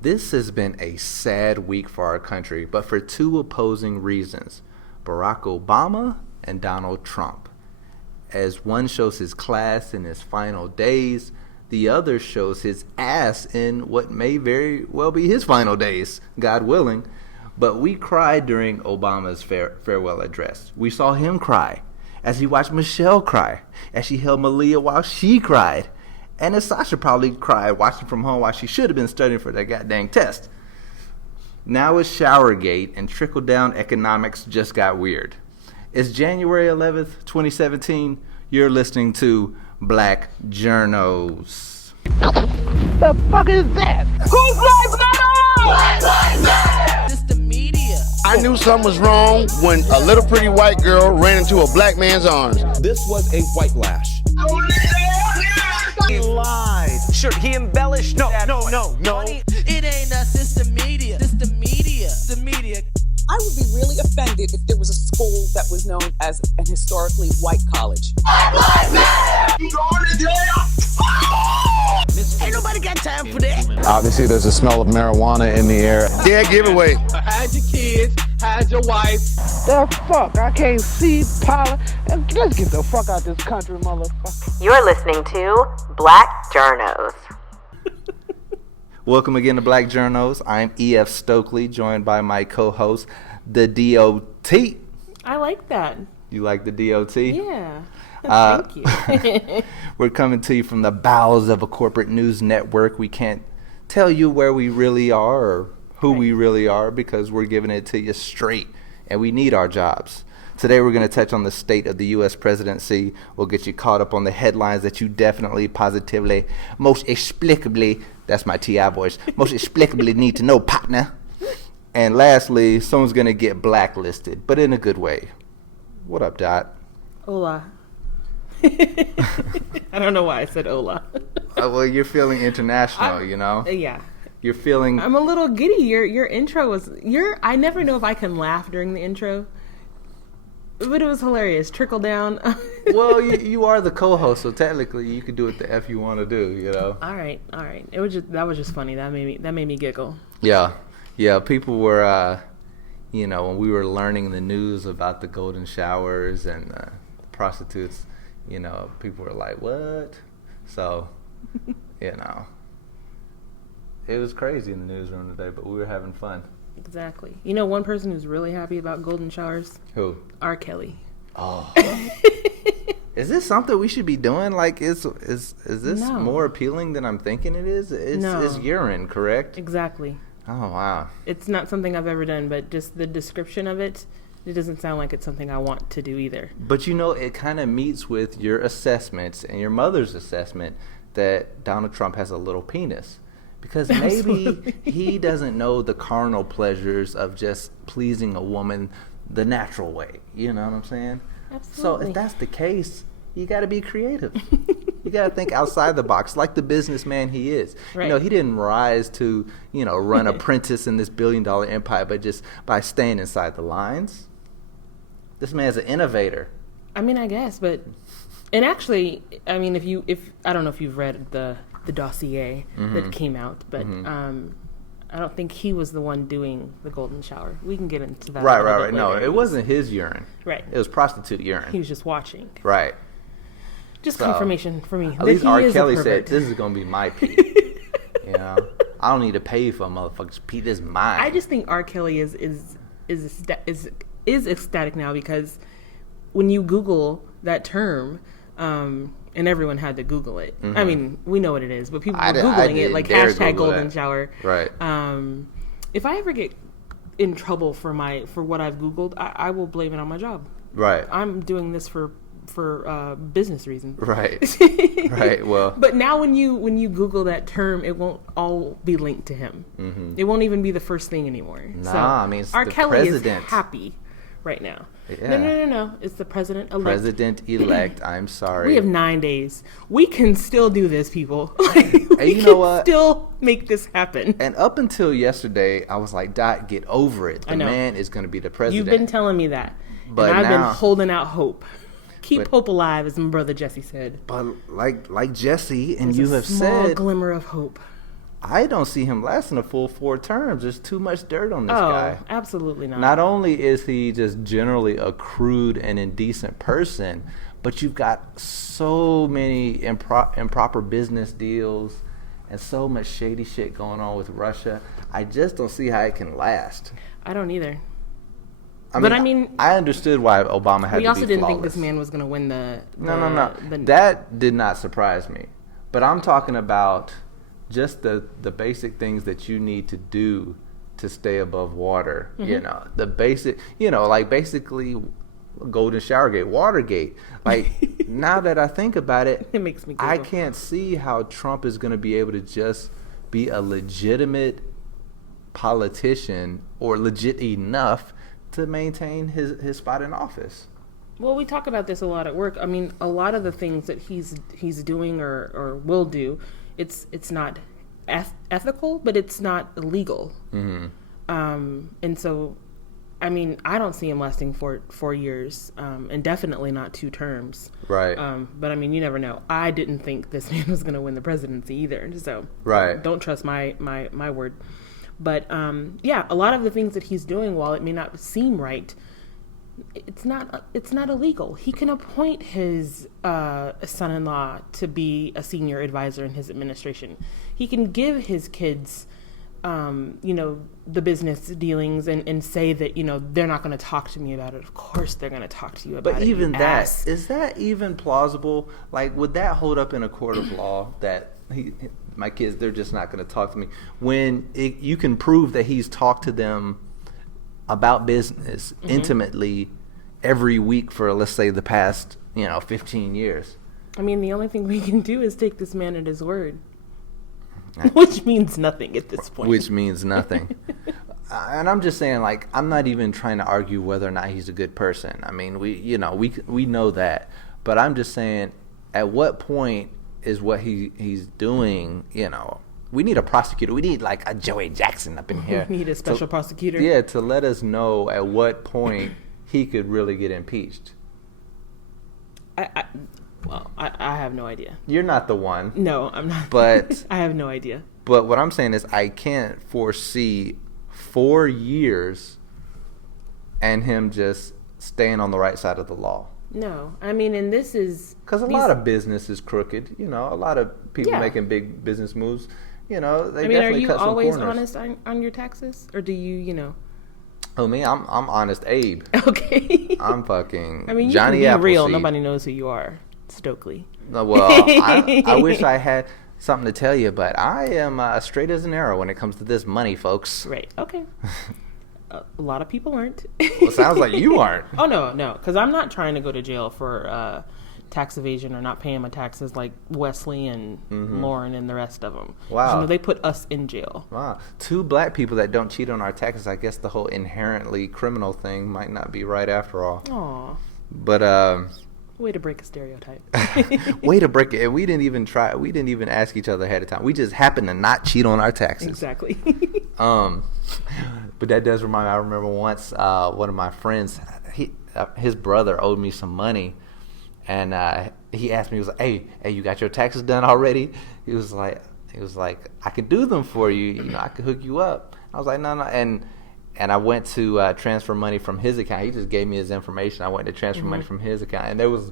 This has been a sad week for our country, but for two opposing reasons: Barack Obama and Donald Trump. As one shows his class in his final days, the other shows his ass in what may very well be his final days, God willing. But we cried during Obama's farewell address. We saw him cry as he watched Michelle cry, as she held Malia while she cried. And as Sasha probably cried watching from home while she should have been studying for that goddamn test. Now it's Showergate and trickle-down economics just got weird. It's January 11th, 2017. You're listening to Black Journos. The fuck is that? Who Black Matter? Black Lives Matter! It's the media. I knew something was wrong when a little pretty white girl ran into a black man's arms. This was a white lash. He lied. Sure, he embellished. No. It ain't us, it's the media. It's the media. It's the media. I would be really offended if there was a school that was known as an historically white college. Black Lives Matter! You going to jail? Ain't nobody got time for that. Obviously, there's a smell of marijuana in the air. Dead giveaway. Hide your kids, hide your wife. The fuck? I can't see Paula. Let's get the fuck out this country, motherfucker. You're listening to Black Journos. Welcome again to Black Journos. I'm E.F. Stokely, joined by my co-host, the DOT. I like that. You like the DOT? Yeah. Thank you. We're coming to you from the bowels of a corporate news network. We can't tell you where we really are or who we really are because we're giving it to you straight, and we need our jobs. Today we're going to touch on the state of the U.S. presidency. We'll get you caught up on the headlines that you definitely, positively, most explicably, that's my T.I. voice, most explicably need to know, partner. And lastly, someone's going to get blacklisted, but in a good way. What up, Dot? Hola. I don't know why I said hola. Well, you're feeling international, you know? Yeah. You're feeling... I'm a little giddy. Your intro was... I never know if I can laugh during the intro. But it was hilarious. Trickle down. Well, you are the co-host, so technically you can do what the F you want to do, you know? All right. That was just funny. That made me giggle. Yeah. People were, when we were learning the news about the golden showers and prostitutes, people were like, what? So, it was crazy in the newsroom today, but we were having fun. Exactly. You know one person who's really happy about golden showers? Who? R. Kelly. Oh. Is this something we should be doing? Like, is this more appealing than I'm thinking it is? It's urine, correct? Exactly. Oh, wow. It's not something I've ever done, but just the description of it doesn't sound like it's something I want to do either. But, it kind of meets with your assessments and your mother's assessment that Donald Trump has a little penis. Because maybe he doesn't know the carnal pleasures of just pleasing a woman the natural way. You know what I'm saying? Absolutely. So if that's the case, you got to be creative. You got to think outside the box, like the businessman he is. Right. He didn't rise to, run apprentice in this billion-dollar empire, but just by staying inside the lines. This man's an innovator. I mean, I guess, but, and actually, I mean, if I don't know if you've read the dossier that came out, but I don't think he was the one doing the golden shower. We can get into that. Right. No, it wasn't his urine. Right. It was prostitute urine. He was just watching. Right. Just confirmation for me. At least R. Kelly said, this is going to be my pee. I don't need to pay for a motherfucker's pee. This is mine. I just think R. Kelly is ecstatic now because when you Google that term, and everyone had to Google it. I mean, we know what it is, but people were Googling it, like hashtag golden shower. Right. If I ever get in trouble for what I've Googled, I will blame it on my job. Right. I'm doing this for business reasons. Right. Right. Well. But now when you Google that term, it won't all be linked to him. Mm-hmm. It won't even be the first thing anymore. Nah, so I mean, it's R. the Kelly president. is happy right now. Yeah. No. It's the president-elect. President-elect. I'm sorry. We have 9 days. We can still do this, people. And you know what? Still make this happen. And up until yesterday, I was like, Dot, get over it. The I know. man is going to be the president. You've been telling me that. But and I've now, been holding out hope. Keep hope alive, as my brother Jesse said. But like Jesse and There's you a have small said, glimmer of hope. I don't see him lasting a full 4 terms. There's too much dirt on this guy. Absolutely not. Not only is he just generally a crude and indecent person, but you've got so many improper business deals and so much shady shit going on with Russia. I just don't see how it can last. I don't either. I understood why Obama had to be flawless. We also didn't think this man was going to win the No. That did not surprise me. But I'm talking about just the basic things that you need to do to stay above water. Mm-hmm. The basic, like basically Golden Showergate, Watergate. Like, now that I think about it, it makes me giggle. I can't see how Trump is going to be able to just be a legitimate politician or legit enough to maintain his spot in office. Well, we talk about this a lot at work. I mean, a lot of the things that he's doing or will do, it's not ethical, but it's not illegal. Mm-hmm. And so, I mean, I don't see him lasting 4 years, and definitely not 2 terms. Right. But I mean, you never know. I didn't think this man was going to win the presidency either. So right. Don't trust my word. But yeah, a lot of the things that he's doing, while it may not seem right, it's not illegal. He can appoint his son-in-law to be a senior advisor in his administration. He can give his kids, the business dealings and say that, they're not going to talk to me about it. Of course they're going to talk to you about it. But even that, is that even plausible? Like, would that hold up in a court of law that my kids, they're just not going to talk to me? When you can prove that he's talked to them about business intimately every week for, let's say, the past 15 years. I mean, the only thing we can do is take this man at his word, which means nothing at this point. Which means nothing. And I'm just saying, like, I'm not even trying to argue whether or not he's a good person. I mean, we know that, but I'm just saying, at what point is what he's doing, we need a prosecutor. We need, like, a Joey Jackson up in here. We need a special prosecutor. Yeah, to let us know at what point he could really get impeached. I have no idea. You're not the one. No, I'm not. But I have no idea. But what I'm saying is I can't foresee 4 years and him just staying on the right side of the law. No, I mean, and this is... Because a lot of business is crooked. A lot of people making big business moves. They definitely cut some corners. Are you always honest on your taxes? Or do you, Oh, me? I'm honest Abe. Okay. I'm fucking I mean, you Johnny can be real. Appleseed. Nobody knows who you are. Stokely. Well, I wish I had something to tell you, but I am straight as an arrow when it comes to this money, folks. Right. Okay. A lot of people aren't. Well, sounds like you aren't. Oh, no. Because I'm not trying to go to jail for tax evasion or not paying my taxes like Wesley and Lauren and the rest of them. Wow. They put us in jail. Wow. 2 black people that don't cheat on our taxes. I guess the whole inherently criminal thing might not be right after all. Aw. But, way to break a stereotype. way to break it. And we didn't even try. We didn't even ask each other ahead of time. We just happened to not cheat on our taxes. Exactly. But that does remind me. I remember once one of my friends, his brother owed me some money, and he asked me. He was like, "Hey, you got your taxes done already?" He was like, "I could do them for you. I could hook you up." I was like, "No." And I went to transfer money from his account. He just gave me his information. I went to transfer money from his account, and there was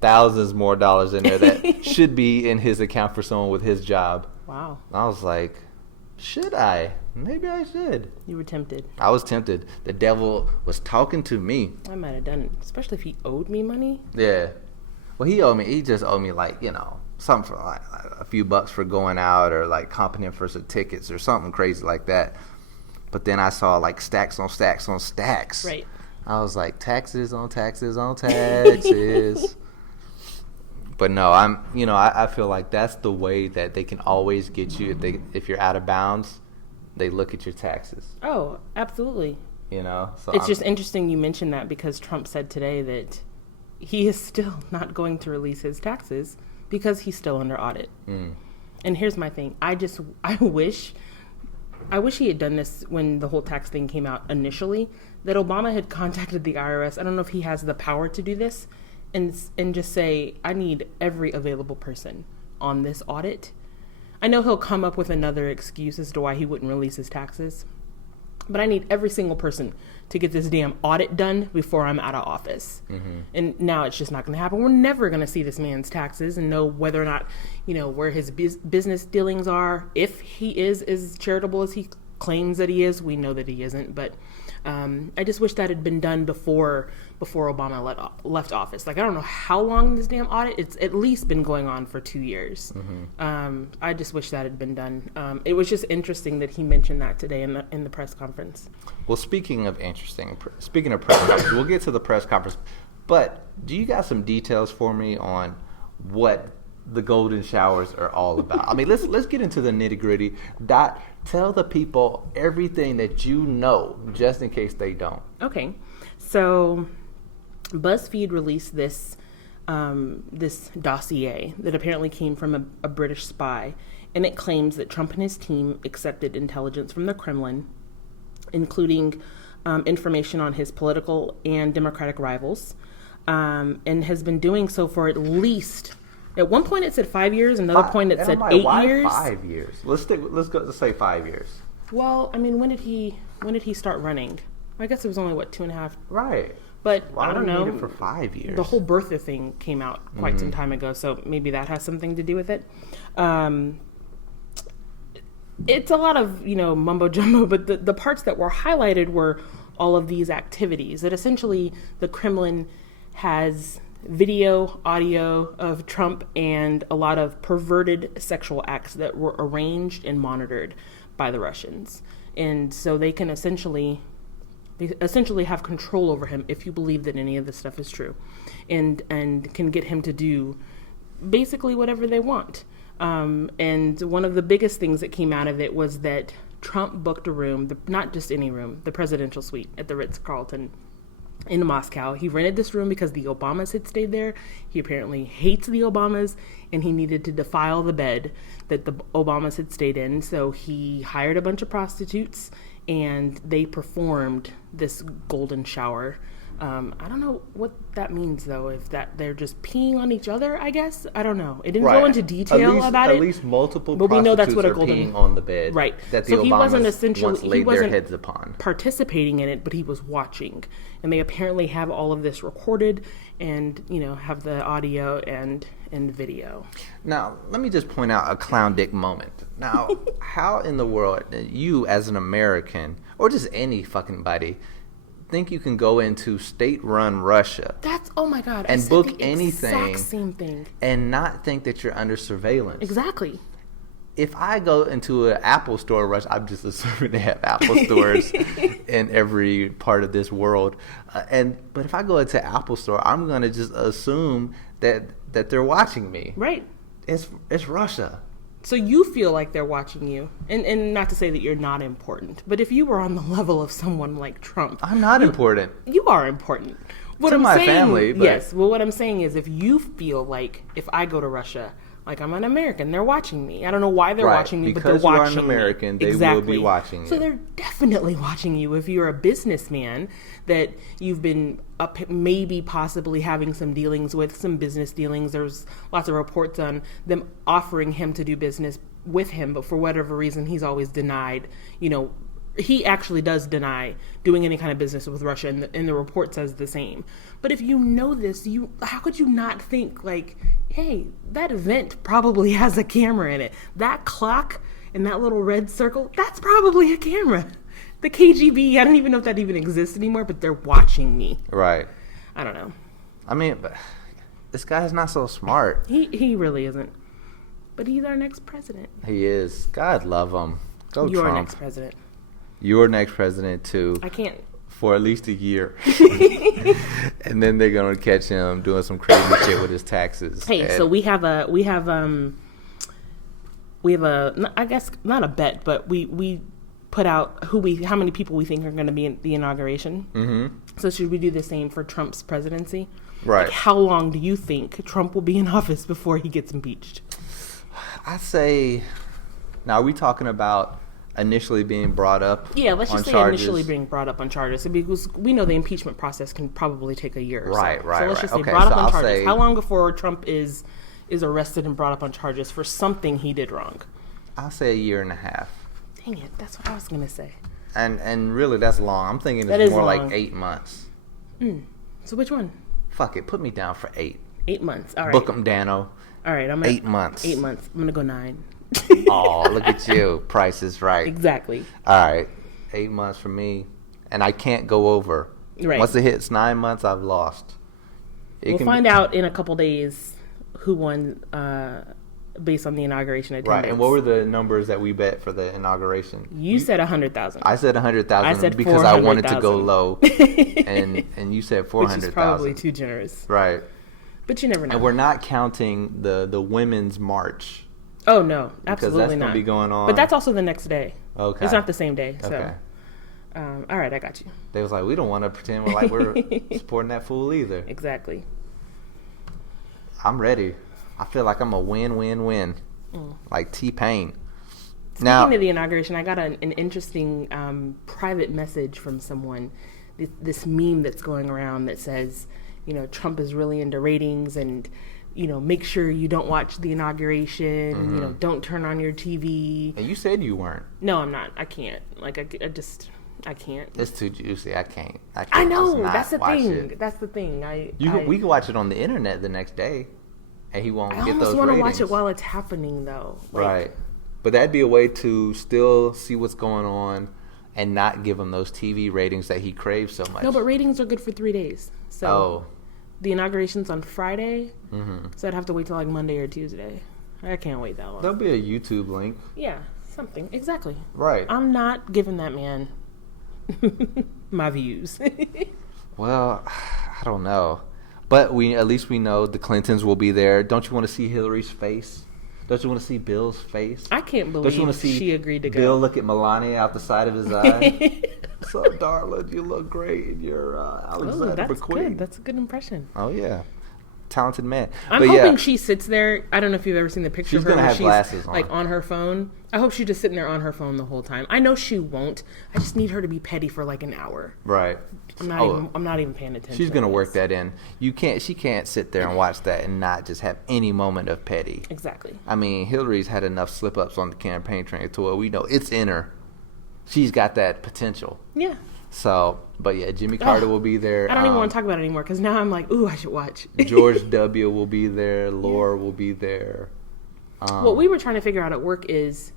thousands more dollars in there that should be in his account for someone with his job. Wow. And I was like, should I? Maybe I should. You were tempted. I was tempted. The devil was talking to me. I might have done it, especially if he owed me money. Yeah. Well, he just owed me, like, something for like a few bucks for going out, or like comping him for some tickets or something crazy like that. But then I saw like stacks on stacks on stacks. Right. I was like, taxes on taxes on taxes. But no, I feel like that's the way that they can always get you. If you're out of bounds, they look at your taxes. Oh, absolutely. So it's just interesting you mentioned that, because Trump said today that he is still not going to release his taxes because he's still under audit. And here's my thing. I wish he had done this when the whole tax thing came out initially, that Obama had contacted the IRS. I don't know if he has the power to do this, and just say, I need every available person on this audit. I know he'll come up with another excuse as to why he wouldn't release his taxes, but I need every single person to get this damn audit done before I'm out of office. And now it's just not going to happen. We're never going to see this man's taxes and know whether or not, where his business dealings are. If he is as charitable as he claims that he is, we know that he isn't. But I just wish that had been done before Obama left office. Like, I don't know how long this damn audit, it's at least been going on for 2 years. I just wish that had been done. It was just interesting that he mentioned that today in the press conference. Well, speaking of press conference, we'll get to the press conference, but do you got some details for me on what the golden showers are all about? I mean, let's get into the nitty-gritty. Dot, tell the people everything that you know, just in case they don't. Okay, so BuzzFeed released this dossier that apparently came from a British spy, and it claims that Trump and his team accepted intelligence from the Kremlin, including information on his political and Democratic rivals, and has been doing so for at least. At one point it said 5 years, another point it said 8 years. Why 5 years? Let's say 5 years. Well, I mean, when did he start running? I guess it was only 2.5. Right. But why I don't know. Need it for 5 years? The whole birther thing came out quite some time ago, so maybe that has something to do with it. It's a lot of mumbo jumbo, but the parts that were highlighted were all of these activities that essentially the Kremlin has video, audio of Trump and a lot of perverted sexual acts that were arranged and monitored by the Russians. And so they can essentially have control over him if you believe that any of this stuff is true, and can get him to do basically whatever they want. And one of the biggest things that came out of it was that Trump booked a room, not just any room, the presidential suite at the Ritz-Carlton in Moscow. He rented this room because the Obamas had stayed there. He apparently hates the Obamas, and he needed to defile the bed that the Obamas had stayed in. So he hired a bunch of prostitutes, and they performed this golden shower. I don't know what that means, though, if that they're just peeing on each other, I guess. I don't know. It didn't go into detail about it. At least multiple but we know that's what a peeing on the bed. Right. That the so Obamas he wasn't essentially once laid their heads upon. Participating in it, but he was watching. And they apparently have all of this recorded and, have the audio and video. Now, let me just point out a clown dick moment. Now, how in the world, you as an American, or just any fucking buddy, think you can go into state-run Russia? That's, oh my God, and book anything, exact same thing, and not think that you're under surveillance. Exactly. If I go into an Apple store in Russia, I'm just assuming they have Apple stores in every part of this world. But if I go into an Apple store, I'm gonna just assume that they're watching me. Right. It's Russia. So you feel like they're watching you, and not to say that you're not important, but if you were on the level of someone like Trump, I'm not important. You are important. To my family, but yes. Well, what I'm saying is, if you feel like if I go to Russia, like I'm an American, they're watching me. I don't know why they're watching me, but they're watching me. Because you're an American, they will be watching you. So they're definitely watching you. If you're a businessman that you've been maybe possibly having some dealings with, some business dealings. There's lots of reports on them offering him to do business with him, but for whatever reason, he's always denied. He actually does deny doing any kind of business with Russia, and the report says the same. But if you know this, how could you not think like, hey, that event probably has a camera in it. That clock and that little red circle, that's probably a camera. The KGB, I don't even know if that even exists anymore, but they're watching me. Right. I don't know. I mean, but this guy's not so smart. He really isn't. But he's our next president. He is. God love him. Go Your Trump. next president. Your next president, too. I can't. For at least a year. And then they're going to catch him doing some crazy shit with his taxes. Hey, so we have a, I guess, not a bet, but we put out how many people we think are going to be in the inauguration. Mm-hmm. So should we do the same for Trump's presidency? Right. Like, how long do you think Trump will be in office before he gets impeached? I say, now are we talking about initially being brought up? Yeah, let's just say charges? Initially being brought up on charges, because we know the impeachment process can probably take a year or right, so. Right, so let's just say okay, brought up so on I'll charges. How long before Trump is arrested and brought up on charges for something he did wrong? I'll say a year and a half. Dang it, that's what I was gonna say. And really, that's long. I'm thinking That it's is more long. like 8 months. So which one? Fuck it, put me down for 8. 8 months. All right. Book 'em, Dano. All right, I'm at 8 months. 8 months. I'm gonna go 9. Oh, look at you. Price is right. Exactly. All right, 8 months for me, and I can't go over. Right. Once it hits 9 months, I've lost. We'll find out in a couple days who won based on the inauguration attendance. Right, and what were the numbers that we bet for the inauguration? You said 100,000. I said 100,000 I said because I wanted to go 400,000. low, and you said 400,000. Which is probably too generous. Right. But you never know. And we're not counting the women's march. Oh no, absolutely because that's not. going to be going on. But that's also the next day. Okay. It's not the same day. So. Okay. All right, I got you. They was like, we don't want to pretend we're supporting that fool either. Exactly. I'm ready. I feel like I'm a win-win-win. Like T-Pain. Speaking of the inauguration, I got an interesting private message from someone. This meme that's going around that says, Trump is really into ratings and, make sure you don't watch the inauguration. Mm-hmm. Don't turn on your TV. And you said you weren't. No, I'm not. I can't. Like, I can't. It's too juicy. I can't. I know. Just That's the watch thing. it. That's the thing. We can watch it on the internet the next day, and he won't get those ratings. I almost want to watch it while it's happening, though. Right. But that'd be a way to still see what's going on and not give him those TV ratings that he craves so much. No, but ratings are good for 3 days. So the inauguration's on Friday, so I'd have to wait till like Monday or Tuesday. I can't wait that long. There'll be a YouTube link. Yeah, something. Exactly. Right. I'm not giving that man my views. Well, I don't know. But at least we know the Clintons will be there. Don't you want to see Hillary's face? Don't you want to see Bill's face? I can't Don't you want believe to see she agreed to go. Bill look at Melania out the side of his eye? What's up, darling? You look great in your Alexander that's McQueen. good. That's a good impression. Oh, yeah. Talented man. I'm but hoping yeah, she sits there. I don't know if you've ever seen the picture she's of her gonna where have glasses on. like on her phone. I hope she's just sitting there on her phone the whole time. I know she won't. I just need her to be petty for like an hour. Right. I'm not even paying attention. She's gonna work that in. She can't sit there and watch that and not just have any moment of petty. Exactly. I mean, Hillary's had enough slip ups on the campaign trail to where we know it's in her. She's got that potential. Yeah. So, but yeah, Jimmy Carter will be there. I don't even want to talk about it anymore because now I'm like, ooh, I should watch. George W. will be there. Laura will be there. What we were trying to figure out at work is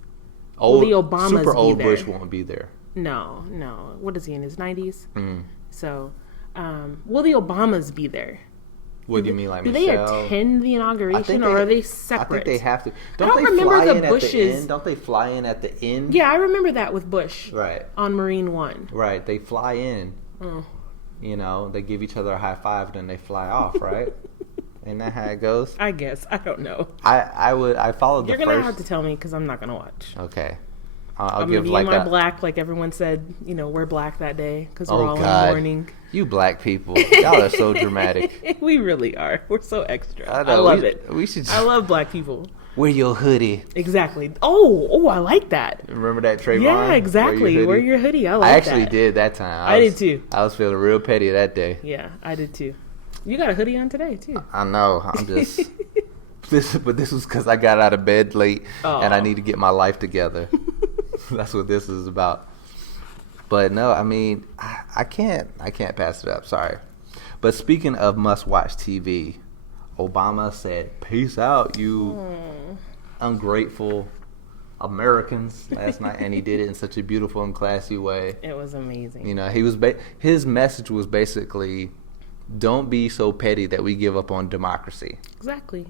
Old, will the Obamas super old be there? Bush won't be there. No. What is he, in his 90s? So, will the Obamas be there? What do you mean, like do Michelle? they attend the inauguration, or are they separate? I think they have to. I don't they remember fly the in Bushes. At the end? Don't they fly in at the end? Yeah, I remember that with Bush. Right. On Marine One. Right. They fly in. Oh. They give each other a high five, then they fly off, right? Isn't that how it goes? I guess. I don't know. I followed the You're first. going to have to tell me because I'm not going to watch. Okay. I'll I'm give going to like be in my a, black, like everyone said, we're black that day because we're all in mourning. You black people. Y'all are so dramatic. We really are. We're so extra. I know, I love it. We should. I love black people. Wear your hoodie. Exactly. Oh, I like that. Remember that Trayvon? Yeah, exactly. Wear your hoodie. I like that. I actually did that time. I did too. I was feeling real petty that day. Yeah, I did too. You got a hoodie on today too. I know. I'm just. This was because I got out of bed late and I need to get my life together. That's what this is about. But no, I mean, I can't pass it up. Sorry. But speaking of must-watch TV, Obama said, "Peace out, you ungrateful Americans," last night, and he did it in such a beautiful and classy way. It was amazing. He was his message was basically, "Don't be so petty that we give up on democracy." Exactly.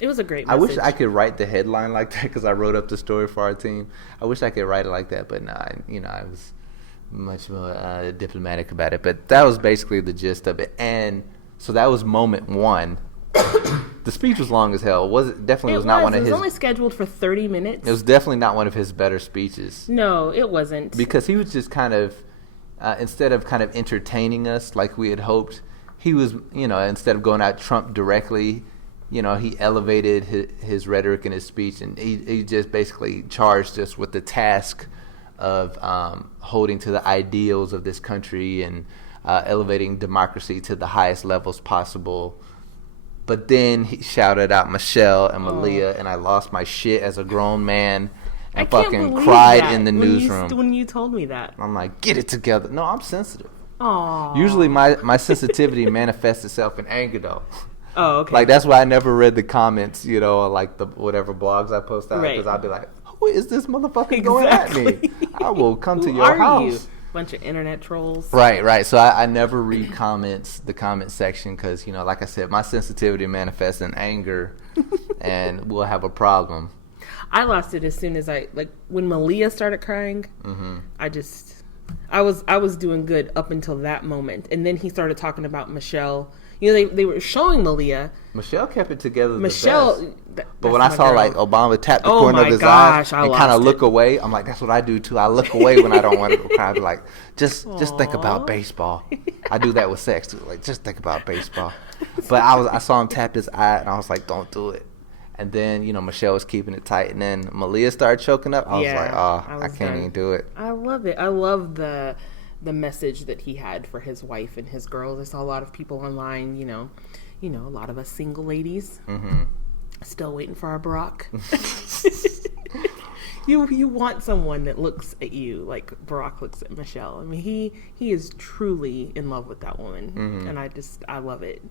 It was a great message. I wish I could write the headline like that because I wrote up the story for our team. I wish I could write it like that, but no, I was much more diplomatic about it. But that was basically the gist of it. And so that was moment one. The speech was long as hell. It was not one of his. It was only scheduled for 30 minutes. It was definitely not one of his better speeches. No, it wasn't. Because he was just kind of, instead of kind of entertaining us like we had hoped, he was, instead of going at Trump directly, he elevated his rhetoric in his speech, and he just basically charged us with the task of holding to the ideals of this country and elevating democracy to the highest levels possible. But then he shouted out Michelle and Malia, and I lost my shit as a grown man. and fucking cried in the when newsroom. When you told me that. I'm like, get it together. No, I'm sensitive. Aww. Usually my sensitivity manifests itself in anger, though. Oh, okay. Like, that's why I never read the comments, you know, like the whatever blogs I post out, because I'd be like, who is this motherfucker going at me? I will come to your house. You? Bunch of internet trolls. Right. So I never read the comment section, because, you know, like I said, my sensitivity manifests in anger, and we'll have a problem. I lost it as soon as when Malia started crying. Mm-hmm. I was doing good up until that moment, and then he started talking about Michelle. You know, they were showing Malia. Michelle kept it together. Michelle, but when I saw like Obama tap the corner of his eye and kind of look away, I'm like, that's what I do too. I look away when I don't want to cry. I'd be like, just think about baseball. I do that with sex too. Like, just think about baseball. But I saw him tap his eye, and I was like, don't do it. And then, you know, Michelle was keeping it tight, and then Malia started choking up. I was like, I can't even do it. I love it. I love the message that he had for his wife and his girls. I saw a lot of people online, you know, a lot of us single ladies, still waiting for our Barack. You want someone that looks at you like Barack looks at Michelle. I mean, he is truly in love with that woman, and I love it.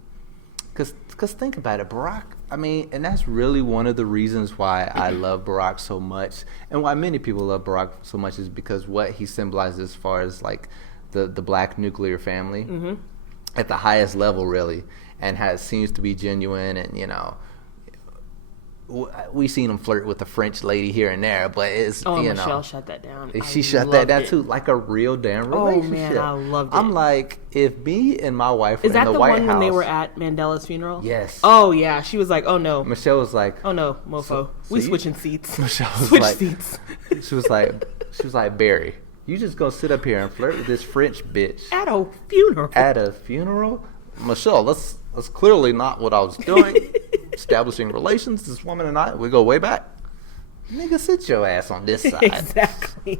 Because think about it, Barack, I mean, and that's really one of the reasons why I love Barack so much, and why many people love Barack so much, is because what he symbolizes as far as like the black nuclear family at the highest level, really, and seems to be genuine. And, you know, we seen him flirt with a French lady here and there, but it's, Michelle shut that down. She shut that down too, like a real damn relationship. Oh man, I loved it. I'm like, if me and my wife were in the White House. Is that the one when they were at Mandela's funeral? Yes. Oh yeah, she was like, oh no. Michelle was like, oh no, mofo, we switching seats. Michelle was Switch like, seats. She was like, Barry, you just gonna sit up here and flirt with this French bitch at a funeral? At a funeral, Michelle, that's clearly not what I was doing. Establishing relations, this woman and I, we go way back. Nigga, sit your ass on this side. Exactly.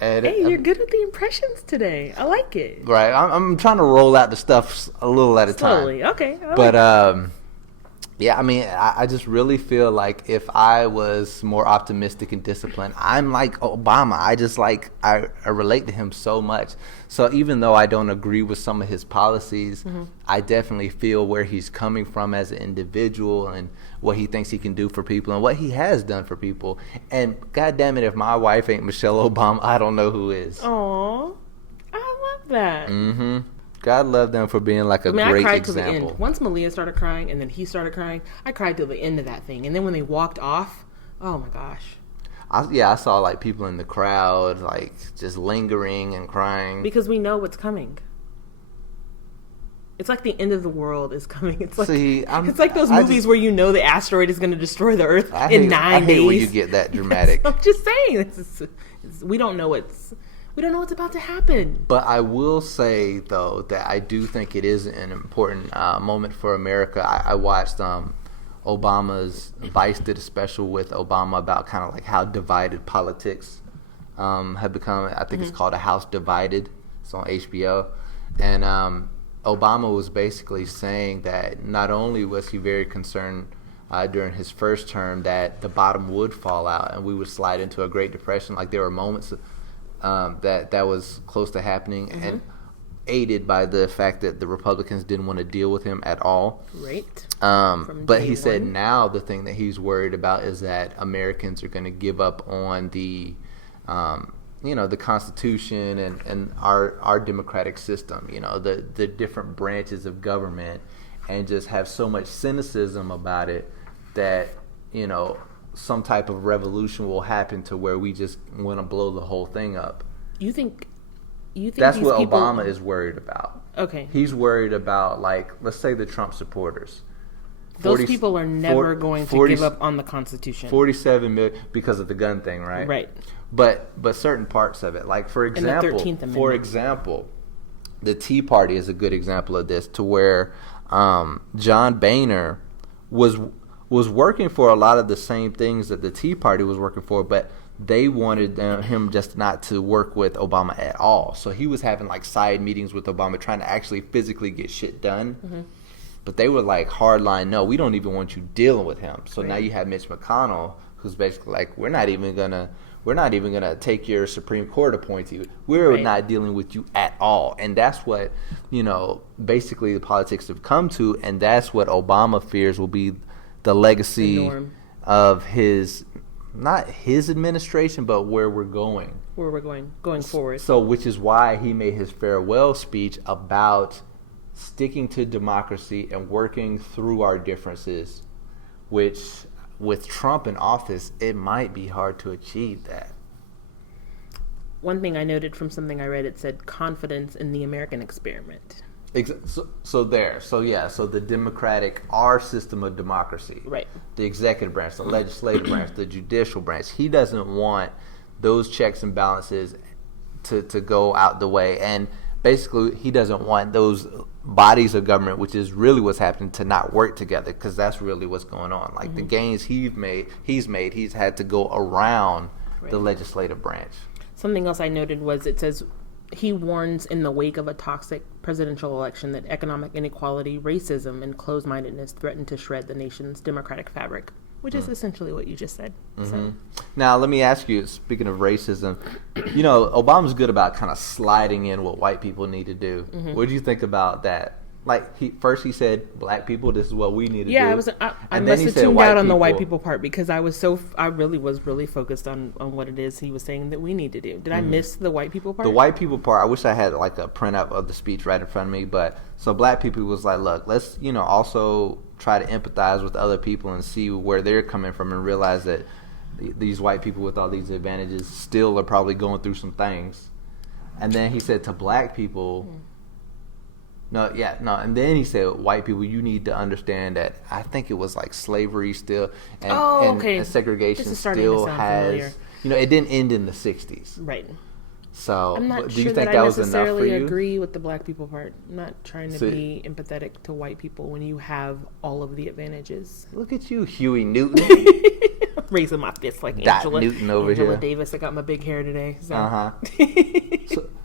And hey, you're good with the impressions today. I like it. Right. I'm trying to roll out the stuff a little at a time. Slowly. Okay. Yeah, I mean, I just really feel like if I was more optimistic and disciplined, I'm like Obama. I relate to him so much. So even though I don't agree with some of his policies, I definitely feel where he's coming from as an individual and what he thinks he can do for people and what he has done for people. And God damn it, if my wife ain't Michelle Obama, I don't know who is. Aw, I love that. God love them for being like a great I cried example. Till the end. Once Malia started crying and then he started crying, I cried till the end of that thing. And then when they walked off, oh my gosh. I saw like people in the crowd like just lingering and crying. Because we know what's coming. It's like the end of the world is coming. It's like it's like those movies where you know the asteroid is going to destroy the Earth in 9 days. I hate when you get that dramatic. I'm just saying. We don't know what's about to happen. But I will say, though, that I do think it is an important moment for America. I watched Obama's Vice did a special with Obama about kind of like how divided politics have become. I think it's called A House Divided. It's on HBO. And Obama was basically saying that not only was he very concerned during his first term that the bottom would fall out and we would slide into a Great Depression. Like there were moments that was close to happening, and aided by the fact that the Republicans didn't want to deal with him at all. Right. But he said now the thing that he's worried about is that Americans are going to give up on the, the Constitution and our democratic system, the different branches of government, and just have so much cynicism about it that, some type of revolution will happen to where we just want to blow the whole thing up. You think that's what Obama is worried about. Okay. He's worried about, like, let's say the Trump supporters. Those people are never going to give up on the Constitution. 47 million because of the gun thing, right? Right. But certain parts of it, like for example, the Tea Party is a good example of this, to where John Boehner was working for a lot of the same things that the Tea Party was working for, but they wanted him just not to work with Obama at all. So he was having like side meetings with Obama, trying to actually physically get shit done. But they were like hardline, no, we don't even want you dealing with him. So now you have Mitch McConnell, who's basically like, we're not even gonna take your Supreme Court appointee. We're not dealing with you at all. And that's what, basically the politics have come to, and that's what Obama fears will be the legacy of not his administration, but where we're going. Going forward. So, which is why he made his farewell speech about sticking to democracy and working through our differences, which with Trump in office, it might be hard to achieve that. One thing I noted from something I read, it said confidence in the American experiment. So the democratic, our system of democracy, right? The executive branch, the legislative branch, the judicial branch. He doesn't want those checks and balances to go out the way, and basically he doesn't want those bodies of government, which is really what's happening, to not work together, because that's really what's going on. Like the gains he's had to go around the legislative branch. Something else I noted was, it says he warns in the wake of a toxic presidential election that economic inequality, racism, and closed-mindedness threaten to shred the nation's democratic fabric, which is essentially what you just said. So. Now, let me ask you, speaking of racism, Obama's good about kind of sliding in what white people need to do. What do you think about that? Like, he said, black people, this is what we need to do. Yeah, I must have tuned out on the white people part, because I really was focused on what it is he was saying that we need to do. Did I miss the white people part? The white people part, I wish I had like a printout of the speech right in front of me, but so black people was like, look, let's, also try to empathize with other people and see where they're coming from, and realize that these white people with all these advantages still are probably going through some things. And then he said to black people, and then he said, white people, you need to understand that I think it was like slavery still, and segregation still has, it didn't end in the 60s. Right. So, I'm not do sure you think that I was enough for necessarily you? agree with the black people part. I'm not trying to be empathetic to white people when you have all of the advantages. Look at you, Huey Newton. Raising my fist like Dot Newton over Angela here. Davis. I got my big hair today. So.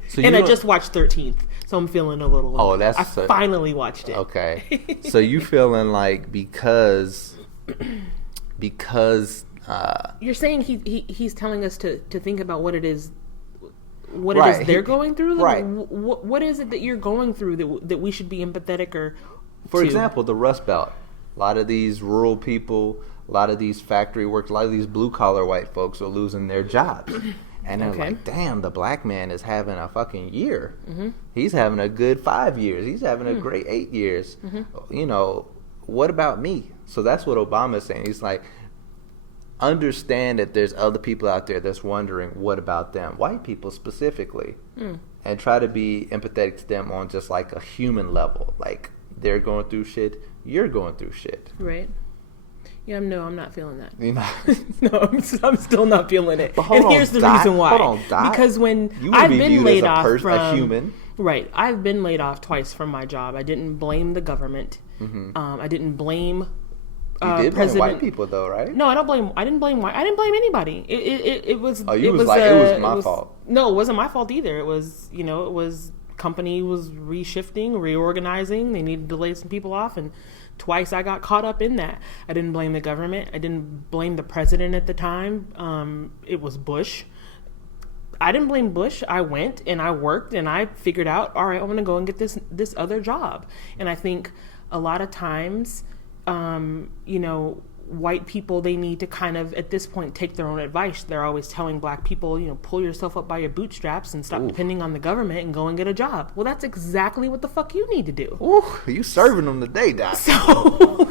So and I just watched 13th, so I'm feeling a little. Oh, I finally watched it. Okay, so you feeling like because you're saying he's telling us to think about what it is. What it is they're going through? Right. What is it that you're going through that we should be empathetic For example, the Rust Belt. A lot of these rural people, a lot of these factory workers, a lot of these blue-collar white folks are losing their jobs. And they're like, damn, the black man is having a fucking year. He's having a good 5 years. He's having a great 8 years. What about me? So that's what Obama is saying. He's like, understand that there's other people out there that's wondering, what about them? White people specifically. And try to be empathetic to them on just like a human level. Like, they're going through shit, you're going through shit. Right. Yeah, I'm not feeling that. You know? No, I'm still not feeling it. But and here's the reason why. Hold on, Doc. Because when I've been laid off from a human. Right. I've been laid off twice from my job. I didn't blame the government. I didn't blame you did blame white people though, right? No, I didn't blame anybody. It was it was my fault. No, it wasn't my fault either. It was, company was reshifting, reorganizing. They needed to lay some people off, and twice I got caught up in that. I didn't blame the government. I didn't blame the president at the time. It was Bush. I didn't blame Bush. I went and I worked and I figured out, all right, I'm going to go and get this other job. And I think a lot of times, white people, they need to kind of, at this point, take their own advice. They're always telling black people, pull yourself up by your bootstraps and stop depending on the government and go and get a job. Well, that's exactly what the fuck you need to do. Ooh, you serving them today, Doc. So,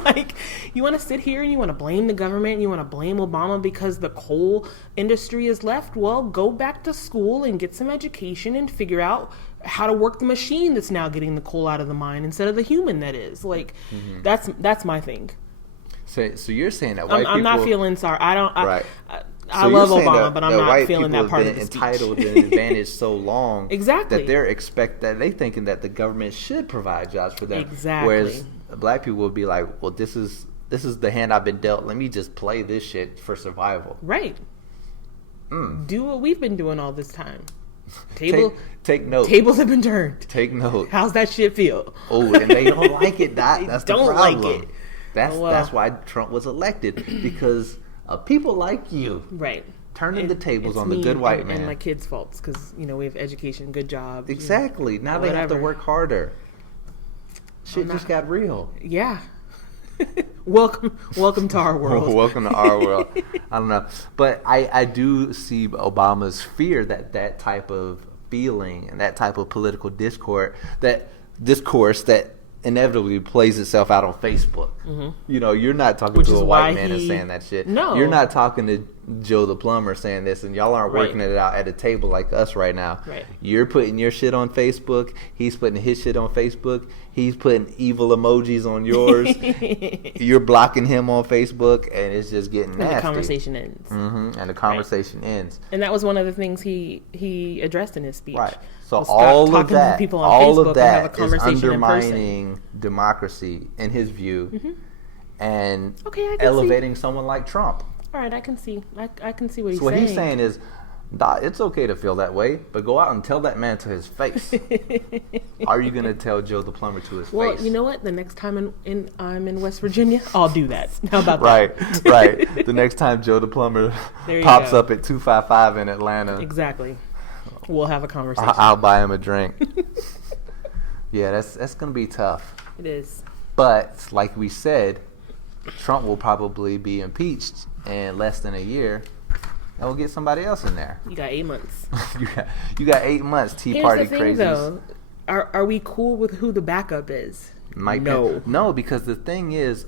you want to sit here and you want to blame the government, and you want to blame Obama because the coal industry is left? Well, go back to school and get some education and figure out how to work the machine that's now getting the coal out of the mine instead of the human that is. That's my thing. So you're saying that white people... I'm not feeling sorry. I don't... Right. I love Obama, but I'm not feeling that part of the speech. Entitled to an advantage so long exactly that they're thinking that the government should provide jobs for them. Exactly. Whereas black people will be like, well, this is the hand I've been dealt. Let me just play this shit for survival. Right. Do what we've been doing all this time. Take note. Tables have been turned. Take note. How's that shit feel? Oh, and they don't like it. That's the problem. Like it. That's why Trump was elected, because of people like you. Right. Turning the tables on the good white man. And my kids' faults because, we have education, good jobs. Exactly. Now they have to work harder. Shit just got real. Yeah. Welcome to our world. Welcome to our world. I don't know. But I do see Obama's fear that type of feeling and that type of political discourse that inevitably plays itself out on Facebook. Mm-hmm. You're not talking to a white man and saying that shit. No. You're not talking to Joe the plumber saying this, and y'all aren't working it out at a table like us right now. Right. You're putting your shit on Facebook. He's putting his shit on Facebook. He's putting evil emojis on yours. You're blocking him on Facebook, and it's just getting nasty. And the conversation ends. Mm-hmm. And the conversation ends. And that was one of the things he addressed in his speech. Right. So all of that is undermining democracy in his view, and elevating someone like Trump. All right, I can see what he's saying. So what he's saying is, it's okay to feel that way, but go out and tell that man to his face. Are you going to tell Joe the plumber to his face? Well, you know what? The next time I'm in West Virginia, I'll do that. How about that? Right. The next time Joe the plumber pops up at 255 in Atlanta. Exactly. We'll have a conversation. I'll buy him a drink. Yeah, that's going to be tough. It is. But like we said, Trump will probably be impeached in less than a year, and we'll get somebody else in there. You got 8 months. you got 8 months. Tea Party crazies. Here's the thing, though. Are we cool with who the backup is? No, because the thing is,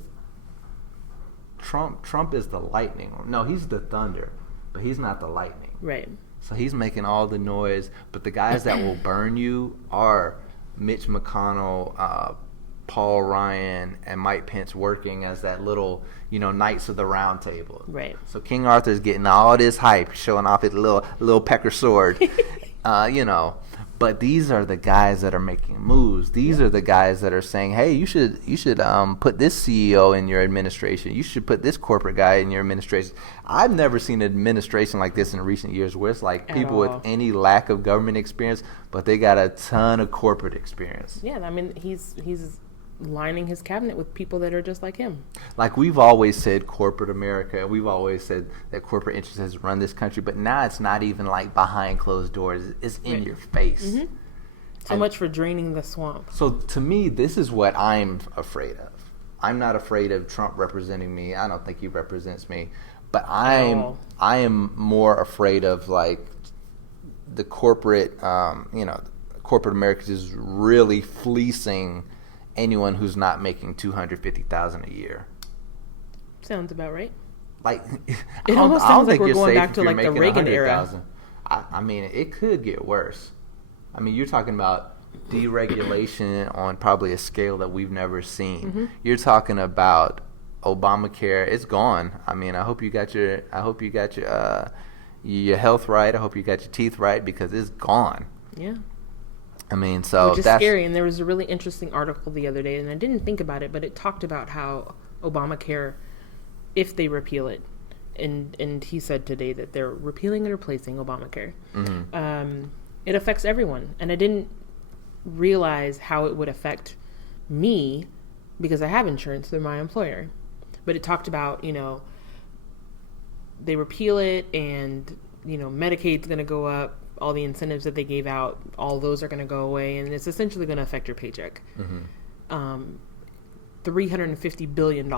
Trump is the lightning. No, he's the thunder, but he's not the lightning. Right. So he's making all the noise, but the guys that will burn you are Mitch McConnell, Paul Ryan, and Mike Pence working as that little, Knights of the Round Table. Right. So King Arthur's getting all this hype, showing off his little pecker sword, But these are the guys that are making moves. These are the guys that are saying, "Hey, you should put this CEO in your administration. You should put this corporate guy in your administration." I've never seen an administration like this in recent years, where it's like people with any lack of government experience, but they got a ton of corporate experience. Yeah, I mean, he's lining his cabinet with people that are just like him. Like we've always said, corporate America. We've always said that corporate interests has run this country, but now it's not even like behind closed doors. It's in your face. Mm-hmm. So much for draining the swamp. So to me, this is what I'm afraid of. I'm not afraid of Trump representing me. I don't think he represents me, but I am more afraid of like the corporate, corporate America is really fleecing anyone who's not making $250,000 a year. Sounds about right. Like it almost sounds like we're going back to like the Reagan era. I mean, it could get worse. I mean, you're talking about deregulation on probably a scale that we've never seen. Mm-hmm. You're talking about Obamacare. It's gone. I mean, I hope you got your health right. I hope you got your teeth right, because it's gone. Yeah. I mean, so which is scary. And there was a really interesting article the other day, and I didn't think about it, but it talked about how Obamacare, if they repeal it, and he said today that they're repealing and replacing Obamacare. Mm-hmm. It affects everyone, and I didn't realize how it would affect me because I have insurance through my employer. But it talked about, they repeal it, and Medicaid's going to go up. All the incentives that they gave out, all those are going to go away, and it's essentially going to affect your paycheck. Mm-hmm. $350 billion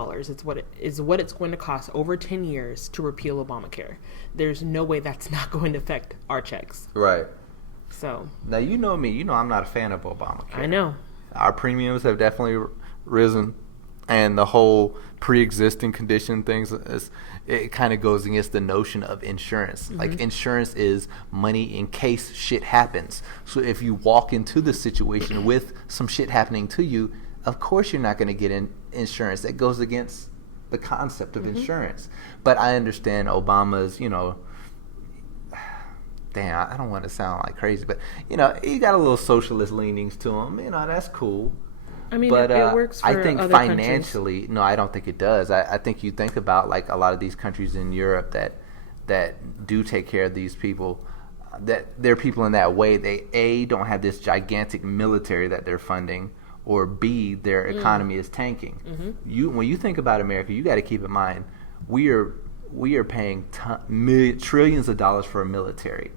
is what it's going to cost over 10 years to repeal Obamacare. There's no way that's not going to affect our checks. Right. So now you know me. I'm not a fan of Obamacare. I know. Our premiums have definitely risen, and the whole pre-existing condition things it kind of goes against the notion of insurance. Mm-hmm. Like insurance is money in case shit happens. So if you walk into the situation with some shit happening to you, of course you're not going to get insurance. That goes against the concept of insurance. But I understand Obama's, damn, I don't want to sound like crazy, but he got a little socialist leanings to him. That's cool. I mean, but, it works for I think other financially, countries. No, I don't think it does. I think you think about like a lot of these countries in Europe that do take care of these people, that they're people in that way. They A, don't have this gigantic military that they're funding, or B, their economy is tanking. Mm-hmm. When you think about America, you got to keep in mind we are we are paying trillions of dollars for a military.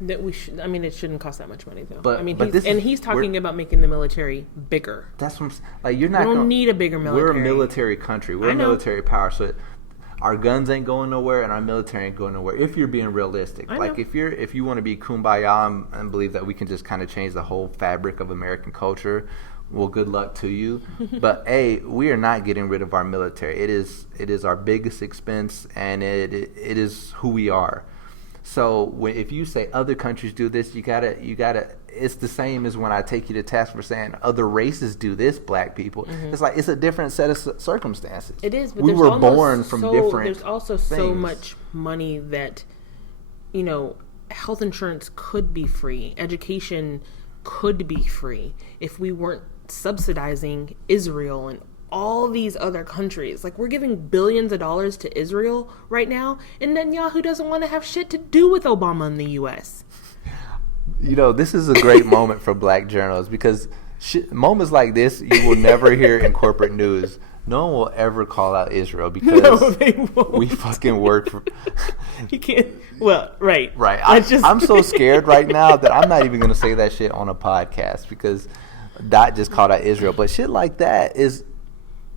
That we should. I mean, it shouldn't cost that much money, though. But I mean, but he's talking about making the military bigger. That's what like you're not. We don't need a bigger military. We're a military country. We're a military power. So our guns ain't going nowhere, and our military ain't going nowhere. If you're being realistic, like if you want to be kumbaya and believe that we can just kind of change the whole fabric of American culture, well, good luck to you. But we are not getting rid of our military. It is our biggest expense, and it is who we are. So if you say other countries do this, you gotta. It's the same as when I take you to task for saying other races do this. Black people, It's like it's a different set of circumstances. It is. But we were born from different. There's also so much money that, health insurance could be free, education could be free if we weren't subsidizing Israel and all these other countries. Like, we're giving billions of dollars to Israel right now, and Netanyahu doesn't want to have shit to do with Obama in the U.S. This is a great moment for Black journalists, because moments like this you will never hear in corporate news. No one will ever call out Israel because they won't. We fucking work for. You can't. Well, right. I'm so scared right now that I'm not even going to say that shit on a podcast, because Dot just called out Israel. But shit like that is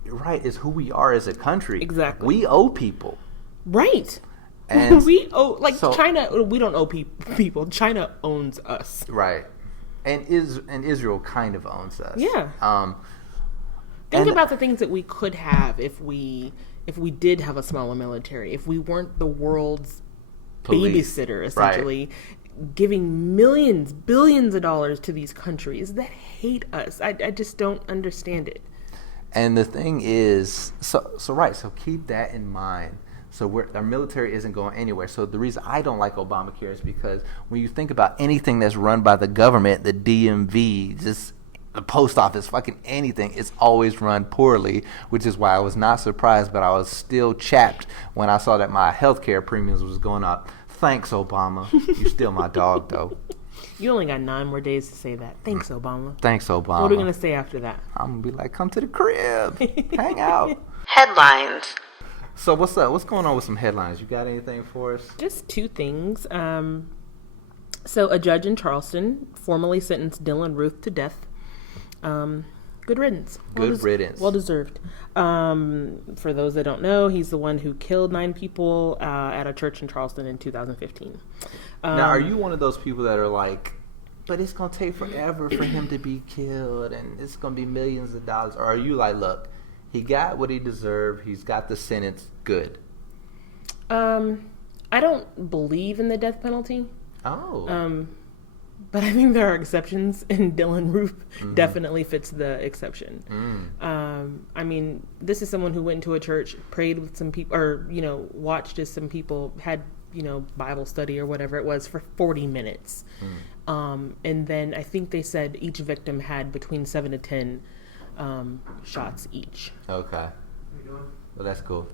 who we are as a country. Exactly. We owe people. Right. And we owe, China. We don't owe people. China owns us. Right. And Israel kind of owns us. Yeah. Think about the things that we could have if we did have a smaller military. If we weren't the world's babysitter, essentially, giving millions, billions of dollars to these countries that hate us. I just don't understand it. And the thing is, so keep that in mind. So our military isn't going anywhere. So the reason I don't like Obamacare is because when you think about anything that's run by the government, the DMV, just the post office, fucking anything, it's always run poorly, which is why I was not surprised, but I was still chapped when I saw that my healthcare premiums was going up. Thanks, Obama. You're still my dog, though. You only got 9 more days to say that. Thanks, Obama. Thanks, Obama. What are we going to say after that? I'm going to be like, come to the crib. Hang out. Headlines. So what's up? What's going on with some headlines? You got anything for us? Just 2 things. So a judge in Charleston formally sentenced Dylan Ruth to death. Good riddance. Good riddance. Well deserved. For those that don't know, he's the one who killed 9 people at a church in Charleston in 2015. Now, are you one of those people that are like, but it's going to take forever for him to be killed and it's going to be millions of dollars? Or are you like, look, he got what he deserved. He's got the sentence. Good. I don't believe in the death penalty. Oh. But I think there are exceptions, and Dylan Roof definitely fits the exception. I mean, this is someone who went into a church, prayed with some people, or, watched as some people had, Bible study or whatever it was for 40 minutes. And then I think they said each victim had between 7 to 10 shots each. Okay. How you doing? Well, that's cool.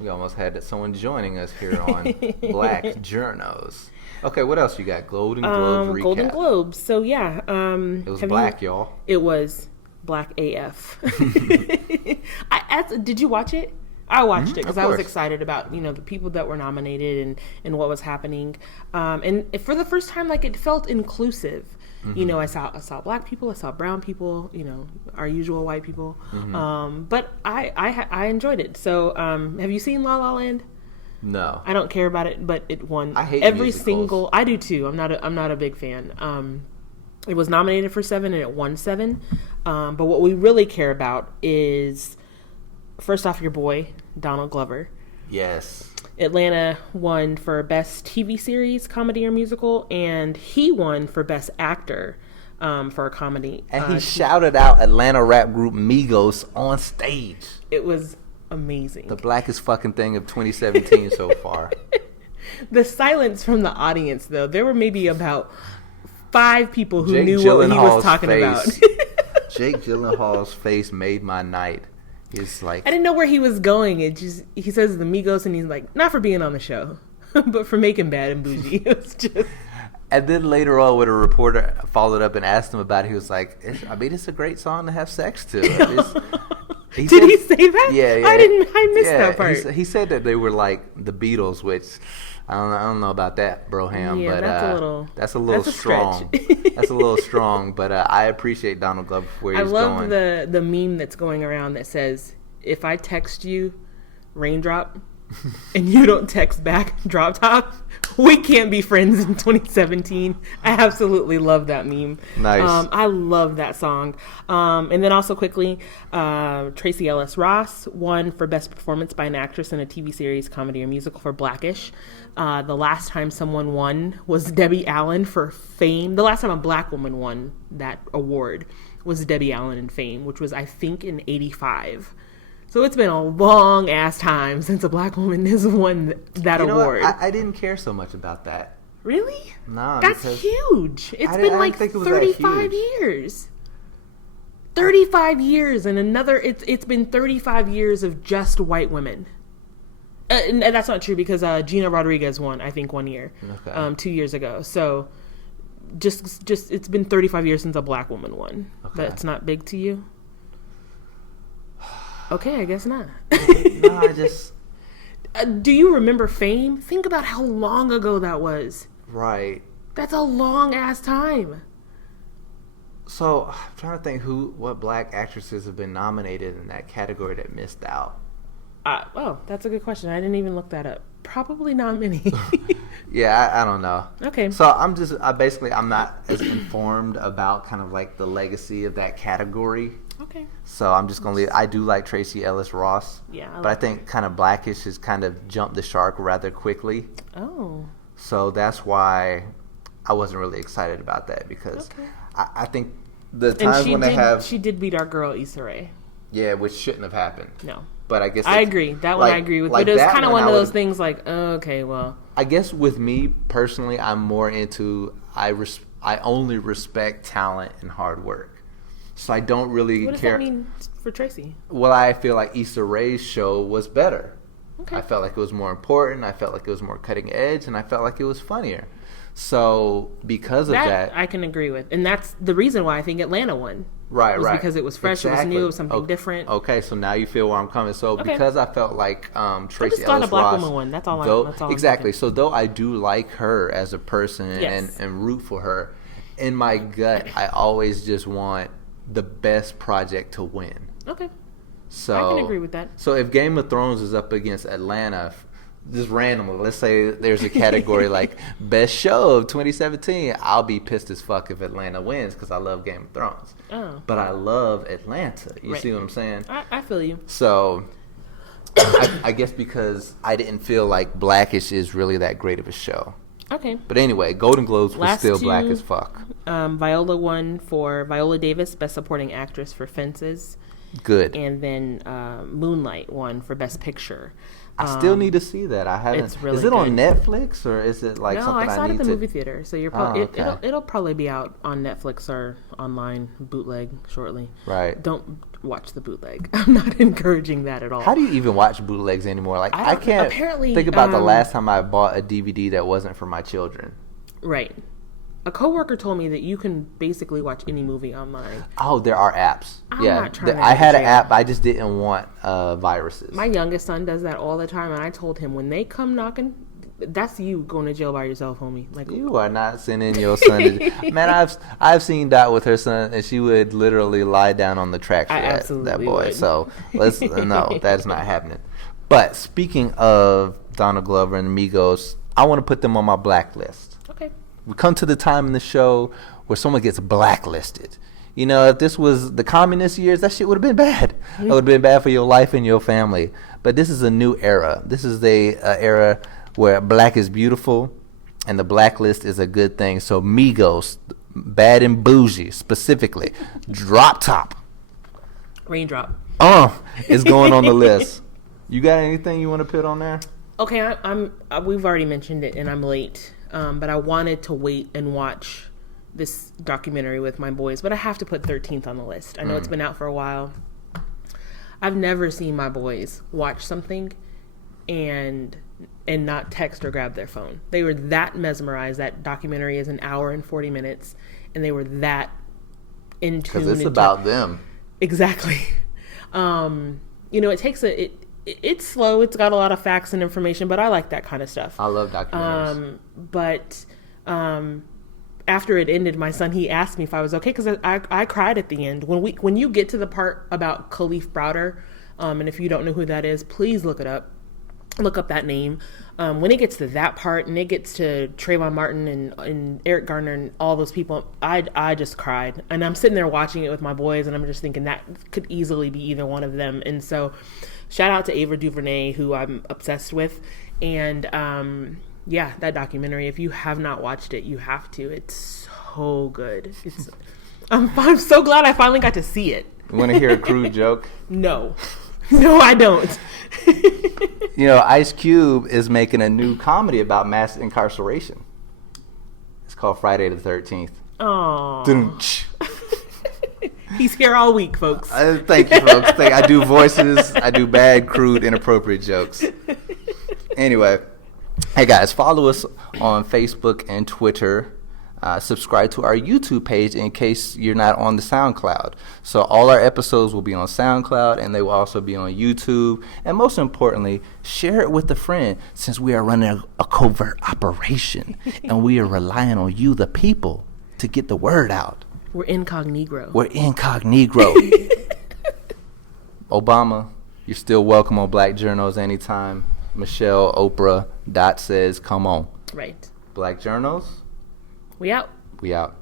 We almost had someone joining us here on Black Journos. Okay, what else you got? Golden Globes recap. Golden Globes. So yeah, it was black, y'all. It was black AF. Did you watch it? I watched it because I was excited about the people that were nominated and what was happening. And for the first time, it felt inclusive. I saw black people, I saw brown people, our usual white people. But I enjoyed it. So have you seen La La Land? No. I don't care about it, but it won. I hate every musicals. single. I do too. I'm not a big fan. It was nominated for 7 and it won 7. But what we really care about is, first off, your boy Donald Glover. Yes. Atlanta won for Best TV Series, Comedy or Musical, and he won for Best Actor for a comedy. And he shouted out Atlanta rap group Migos on stage. It was amazing. The blackest fucking thing of 2017 so far. The silence from the audience, though. There were maybe about 5 people who Jake knew Gyllenhaal's what he was talking about. Jake Gyllenhaal's face made my night. He's like, I didn't know where he was going. He says the Migos, and he's like, not for being on the show, but for making Bad and Bougie. It was just. And then later on, when a reporter followed up and asked him about it, he was like, it's a great song to have sex to. Did he say that? Yeah, yeah. I missed that part. He said that they were like the Beatles, which I don't know about that, Broham, Yeah, but that's a strong. That's a little strong, but I appreciate Donald Glover for where he's going. I love the meme that's going around that says, if I text you raindrop and you don't text back drop top, we can't be friends in 2017. I absolutely love that meme. Nice. I love that song. And then also quickly, Tracee Ellis Ross won for Best Performance by an Actress in a TV Series, Comedy, or Musical for Blackish. The last time someone won was Debbie Allen for Fame. The last time a black woman won that award was Debbie Allen in Fame, which was, I think, in 85. So it's been a long ass time since a black woman has won that award. I didn't care so much about that. Really? No, that's huge. It's been like 35 years. 35 years, and it's been 35 years of just white women. And that's not true because Gina Rodriguez won, I think, 1 year, 2 years ago. So just it's been 35 years since a black woman won. Okay. That's not big to you? Okay, I guess not. No, I just... do you remember Fame? Think about how long ago that was. Right. That's a long-ass time. So, I'm trying to think what black actresses have been nominated in that category that missed out. That's a good question. I didn't even look that up. Probably not many. Yeah, I don't know. Okay. So I'm not as informed about kind of like the legacy of that category. Okay. So I'm just going to leave. I do like Tracee Ellis Ross. Yeah. But I think kind of Blackish has kind of jumped the shark rather quickly. Oh. So that's why I wasn't really excited about that because I think the times when they have... She did beat our girl Issa Rae. Yeah, which shouldn't have happened. No. But I guess... I agree. That one I agree with. But it was kind of one of those things like, okay, well... I guess with me personally, I'm more into... I only respect talent and hard work. So I don't really care. What does that mean for Tracee? Well, I feel like Issa Rae's show was better. Okay. I felt like it was more important. I felt like it was more cutting edge, and I felt like it was funnier. So because of that, I can agree with, and that's the reason why I think Atlanta won. Right, was because it was fresh, It was new, it was something different. Okay, so now you feel where I'm coming. So because I felt like Tracee Ellis Ross, a black woman won. That's all. Exactly. So though I do like her as a person and root for her, in my gut, I always just want the best project to win. Okay. So I can agree with that. So if Game of Thrones is up against Atlanta, just randomly, let's say there's a category like Best Show of 2017, I'll be pissed as fuck if Atlanta wins because I love Game of Thrones. Oh. But I love Atlanta. You see what I'm saying? I feel you. So I guess because I didn't feel like Blackish is really that great of a show. Okay. But anyway, Golden Globes was still black as fuck. Viola won for Viola Davis, Best Supporting Actress for Fences. Good. And then Moonlight won for Best Picture. I still need to see that. I haven't. It's really is it good. on Netflix or is it like something I need to? No, I saw it at the movie theater. So you're probably okay. it'll probably be out on Netflix or online bootleg shortly. Right. Don't watch the bootleg. I'm not encouraging that at all. How do you even watch bootlegs anymore? Like I can't think about the last time I bought a DVD that wasn't for my children. Right. A coworker told me that you can basically watch any movie online. Oh, there are apps. I'm not trying to I had an app. I just didn't want viruses. My youngest son does that all the time, and I told him when they come knocking, that's you going to jail by yourself, homie. Like you are not sending your son to man. I've seen Dot with her son, and she would literally lie down on the track for that boy. Would. So no, that's not happening. But speaking of Donald Glover and Migos, I want to put them on my blacklist. Okay. We come to the time in the show where someone gets blacklisted. You know, if this was the communist years, that shit would have been bad. It would have been bad for your life and your family. But this is a new era. This is a era where black is beautiful and the blacklist is a good thing. So Migos, Bad and Bougie specifically, Drop Top. Raindrop. Is going on the list. You got anything you want to put on there? Okay, we've already mentioned it and I'm late. But I wanted to wait and watch this documentary with my boys, but I have to put 13th on the list. I know it's been out for a while. I've never seen my boys watch something and not text or grab their phone. They were that mesmerized. That documentary is an hour and 40 minutes, and they were that in tune. Because it's about them. Exactly. It takes it's slow. It's got a lot of facts and information, but I like that kind of stuff. I love documentaries. But after it ended, my son, he asked me if I was okay, because I cried at the end. When you get to the part about Khalif Browder, and if you don't know who that is, please look it up. Look up that name. When it gets to that part and it gets to Trayvon Martin and Eric Garner and all those people, I just cried. And I'm sitting there watching it with my boys, and I'm just thinking that could easily be either one of them. And so shout out to Ava DuVernay, who I'm obsessed with. And that documentary, if you have not watched it, you have to. It's so good. I'm so glad I finally got to see it. You want to hear a crude joke? No, I don't. Ice Cube is making a new comedy about mass incarceration. It's called Friday the 13th. Oh. He's here all week, folks. Thank you, folks. I do voices. I do bad, crude, inappropriate jokes. Anyway, hey guys, follow us on Facebook and Twitter. Subscribe to our YouTube page in case you're not on the SoundCloud. So all our episodes will be on SoundCloud, and they will also be on YouTube. And most importantly, share it with a friend, since we are running a covert operation and we are relying on you, the people, to get the word out. We're incognito. Obama, you're still welcome on Black Journos anytime. Michelle, Oprah, Dot says, come on. Right. Black Journos. We out. We out.